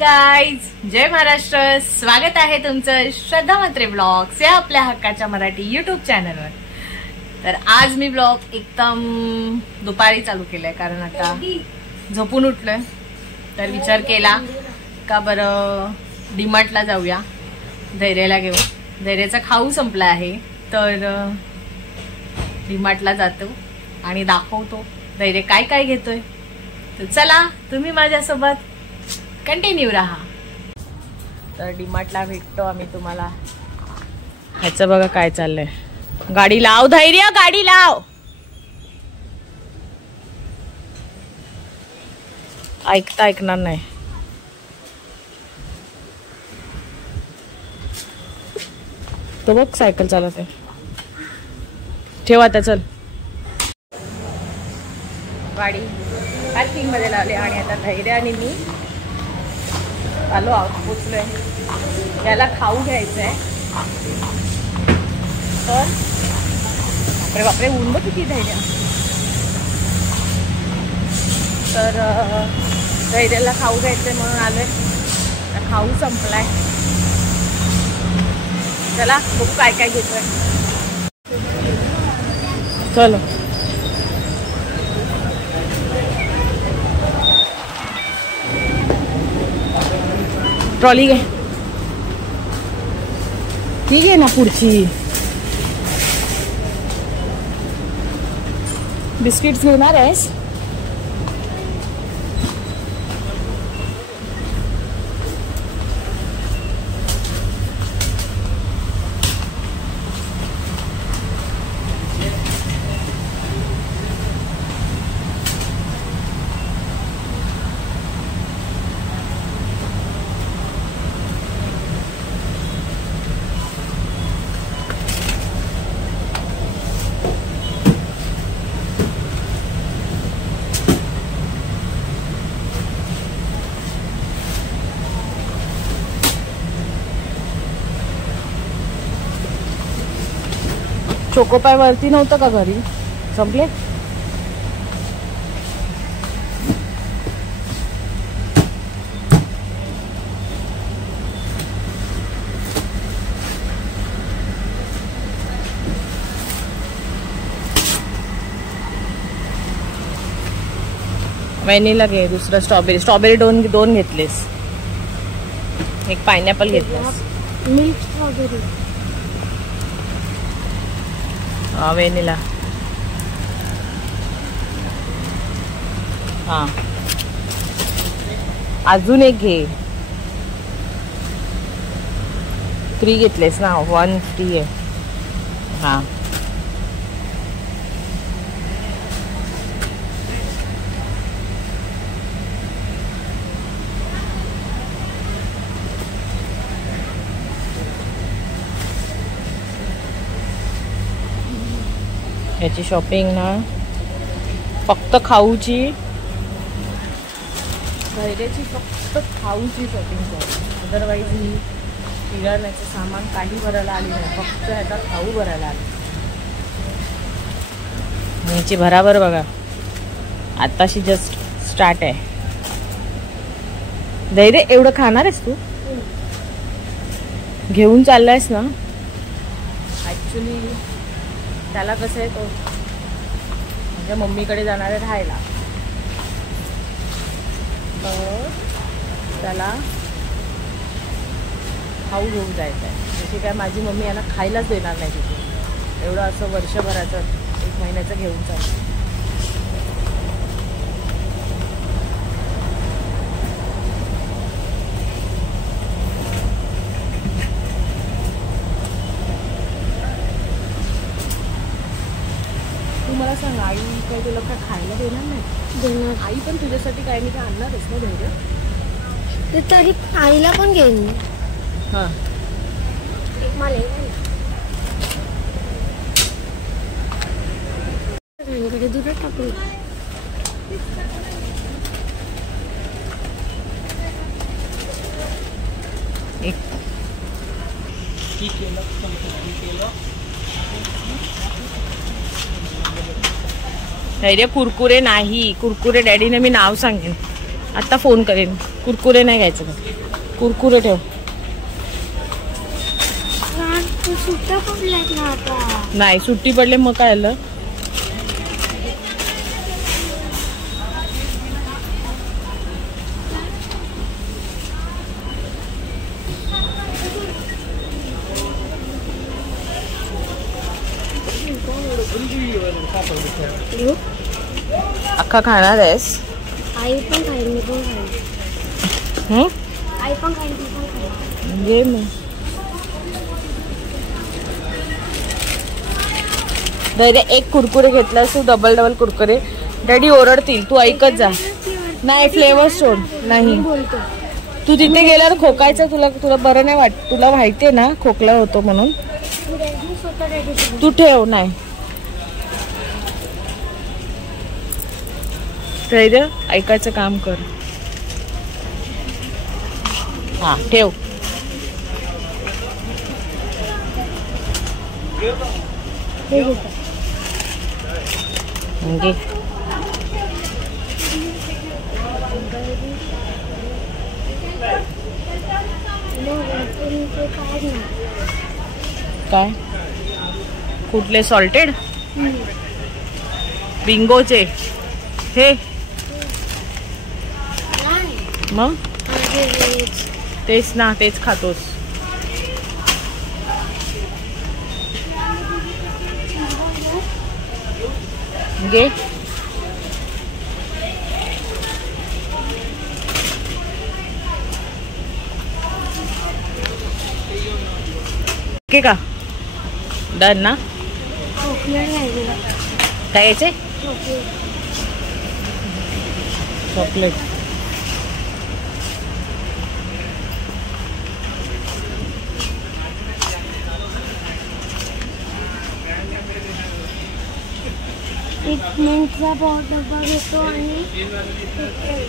Guys, जय महाराष्ट्र. स्वागत आहे तुमचं श्रद्धा मंत्रे ब्लॉग्स या आपल्या हक्काच्या मराठी यूट्यूब चॅनलवर. तर आज मी ब्लॉग एकदम दुपारी चालू केलाय, कारण आता झोपून उठलोय. तर विचार केला का बरं डीमार्टला जाऊया, धैर्याला घेऊ. धैर्याचा खाऊ संपला आहे, तर डीमार्टला जातो आणि दाखवतो धैर्य काय काय घेतोय. तर चला तुम्ही माझ्यासोबत कंटिन्यू रहा. तर डीमार्टला भेटतो आम्ही तुम्हाला. ह्याचं बघा काय चाललंय. गाडी लाव धैर्य, गाडी लाव. ऐकणार नाही. तो बघ सायकल चालवते. ठेवा आता, चल. गाडी पार्किंग मध्ये लावली आणि आता धैर्य आणि मी आलो आहोत, पोचलोय. याला खाऊ घ्यायचंय. तर बापरे बापरे, ऊन बघ किती धैर्य. तर धैर्याला खाऊ घ्यायचंय म्हणून आलोय. खाऊ संपलाय. चला बघू काय काय घेतोय. चलो. ट्रॉली घे. ठीक आहे ना पुढची. बिस्किट्स घेणार आहेस? चोकोपाय वरती नव्हतं का घरी? संपले. व्हॅनिला घे. दुसरं स्ट्रॉबेरी दोन घेतलेस. एक पायनॅपल घेतलास. Milk strawberry. व्हॅनिला. हा, अजून एक घे. 3 घेतलेस ना, 1 फ्री आहे. हा, याची शॉपिंग ना फक्त खाऊची. धैर्याची फक्त खाऊची शॉपिंग करू. अदरवाईज मी किराण्याचं सामान काही भरायला आली नाही. फक्त ह्याचा खाऊ भरायला आली. याची भराभर बघा. आताशी जस्ट स्टार्ट आहे. धैर्य एवढं खाणार आहेस तू? घेऊन चाललायस ना? ऍक्च्युली त्याला कसं आहे, तो म्हणजे मम्मीकडे जाणार आहे राहायला. तर त्याला खाऊ घेऊन जायचं आहे. जशी काय माझी मम्मी याला खायलाच देणार नाही तिथे. एवढं असं वर्षभराचं 1 महिन्याचं घेऊन चाललं. मला सांग, आई काय तुला काय खायला देणार नाही? देणार. आई पण तुझ्यासाठी काय नाही काय आणणारच ना धैर्य? ते तरी आईला पण घेईन. हा, दूर टाकू. धैर्य कुरकुरे नाही. कुरकुरे डॅडीने मी नाव सांगेन. आता फोन करेन. कुरकुरे नाही घ्यायचं का? कुरकुरे ठेव. सुट्ट्या पडल्यात ना आता. नाही सुट्टी पडले मग काय आलं. अख्खा खाणार आहेस? आई पण खाईल, मी पण खाईल. आई पण खाईल, मी पण खाईल. घे मग. डॅडी एक कुरकुरे घेतलास तू, डबल कुरकुरे. डॅडी ओरडतील, तू ऐकत जा. नाही फ्लेवर सोड. नाही तू तिथे गेल्यावर खोकायचं. तुला बरं नाही वाटत. तुला माहितीये ना खोकला होतो म्हणून. तू ठेव. नाही धैर्य ऐकायचं काम कर. हा ठेव. घे. काय कुठले सॉल्टेड? बिंगोचे हे मग तेच ना, तेच खातोस. घे. ओके का? डन ना? काय यायचे? चॉकलेट. एक मिनिटचा डब्बा घेतो आणि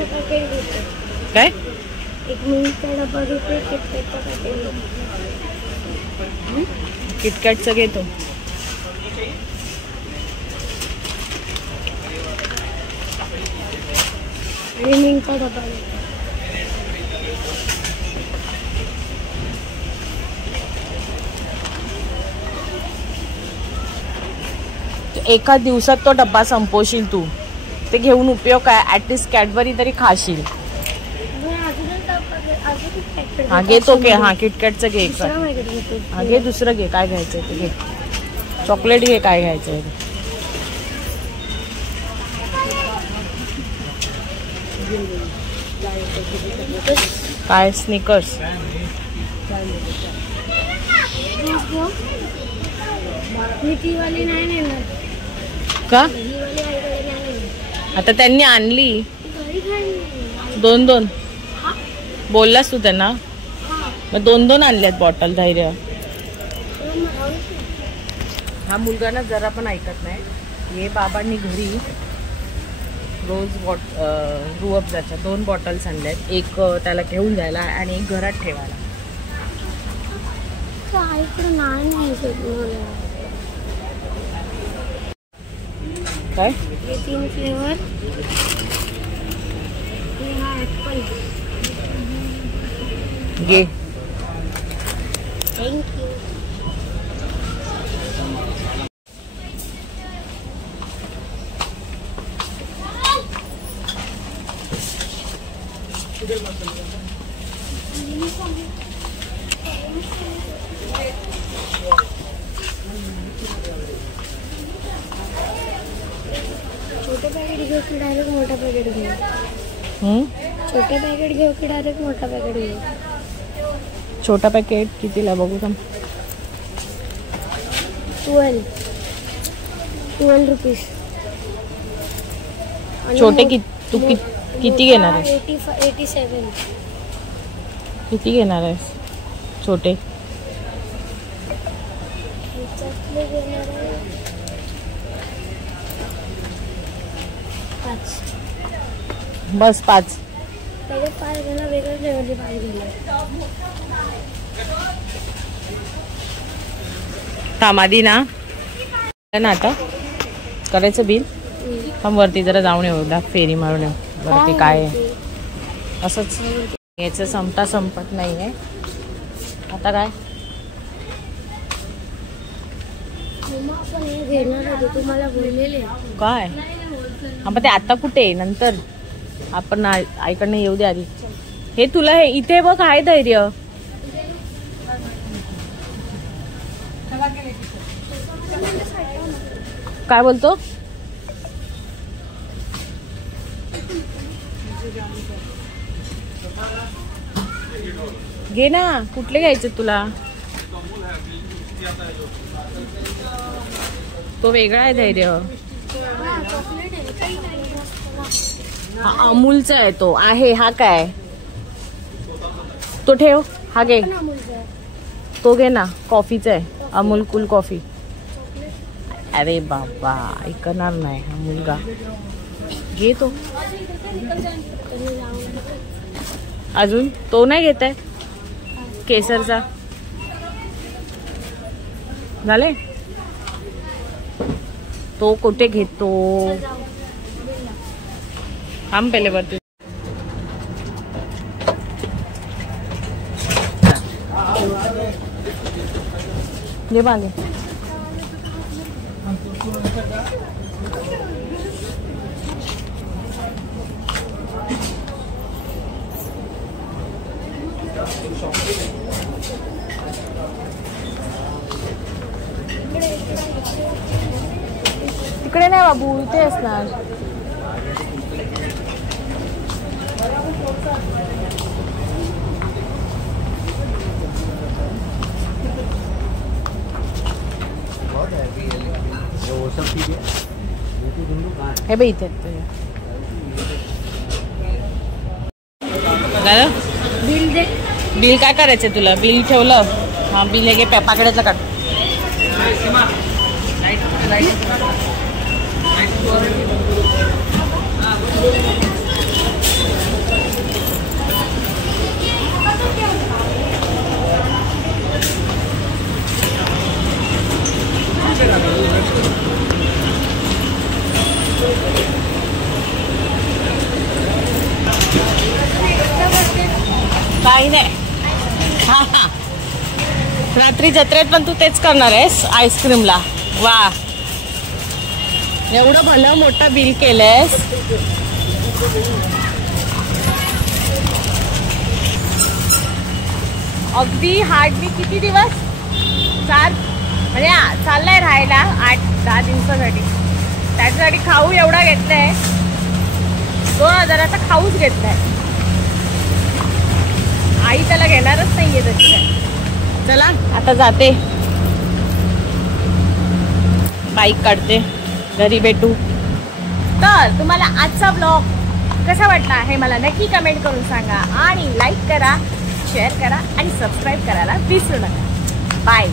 पॅकेट घेतो. काय? एक मिनिटचा डब्बा घेतो, किटकॅटचं पॅकेट घेतो. किटकॅटचं घेतो. आणि मिनिटचा डब्बा घेतो. एका दिवसात तो डब्बा संपवशील तू. ते घेऊन उपयोग काय? ऍटलिस्ट कॅडबरी तरी खाशील. हा घेतो घे. हा किटकॅटचं घे. हा घे. दुसरं घे. काय घ्यायचंय ते घे. चॉकलेट घे. काय घ्यायचंय काय? स्निकर्स का? आता त्यांनी आणली 2-2. बोललास तू त्यांना? मग 2-2 आणल्यात बॉटल. धैर्य. हा मुलगा ना जरा पण ऐकत नाही. हे बाबांनी घरी रोज रूअफजाच्या 2 बॉटल्स आणल्यात. एक त्याला घेऊन जायला आणि एक घरात ठेवायला. काय? 3 फ्लेवर. घे. थँक्यू. छोटे पॅकेट घेऊ की डायरेक्ट मोठा पॅकेट घेऊ? छोटे पॅकेट घेऊ की डायरेक्ट मोठा पॅकेट घेऊ? छोटा पॅकेट कितीला बघू का? 12 रुपीस. छोटे तू किती घेणार आहेस? 87. किती घेणार आहेस छोटे? बस 5. पहिले 5 घेणार, वेगळ्या फ्लेवरचे 5 घेणार. आधी ना आता करायचं बिल. हम वरती जरा जाऊन येऊ. फेरी मारून येऊ वरती. काय असंच याचं संपत नाहीये. आता काय आपण हे घेणार होतो, तुम्हाला बोललेले काय आपण ते आता कुठे नंतर आपण आईकडनं येऊ दे आधी. हे तुला हे इथे बघ आहे धैर्य. काय बोलतो? घे ना, कुठले घ्यायचे तुला? तो वेगळा आहे धैर्य. अमूलचा आहे तो. आहे हा काय? तो ठेव. हा घे. तो घे ना, कॉफीचा आहे. Amul cool coffee. अरे बाबा ऐकणार नाही हा मुलगा. घे तो. अजून तो नाही घेत आहे केसरचा. झाले. तो कुठे घेतो? थांब पहिले वरती. घे मागे. तिकडे नाही बाबू, इथे असणार. हे बाई इथे बिल दे. बिल काय करायचं तुला? बिल ठेवलं. हा बिल हे घे, पाकड्यातलं काढ. काही नाही. हा हा, रात्री जत्रेत पण तू तेच करणार आहेस आईस्क्रीमला. वा, एवढं भलं मोठं बिल केलंयस. अगदी हार्डली किती दिवस? 4 म्हणजे चाललाय राहायला 8-10 दिवसासाठी. त्याच्यासाठी खाऊ एवढा घेतलाय. 2000चा खाऊच घेतलाय. आई त्याला घेणारच नाहीये तशी काय. चला आता जाते, बाईक काढते, घरी भेटू. तर तुम्हाला आजचा ब्लॉग कसा वाटला हे मला नक्की कमेंट करून सांगा. आणि लाईक करा, शेअर करा आणि सबस्क्राईब करायला विसरू नका. बाय.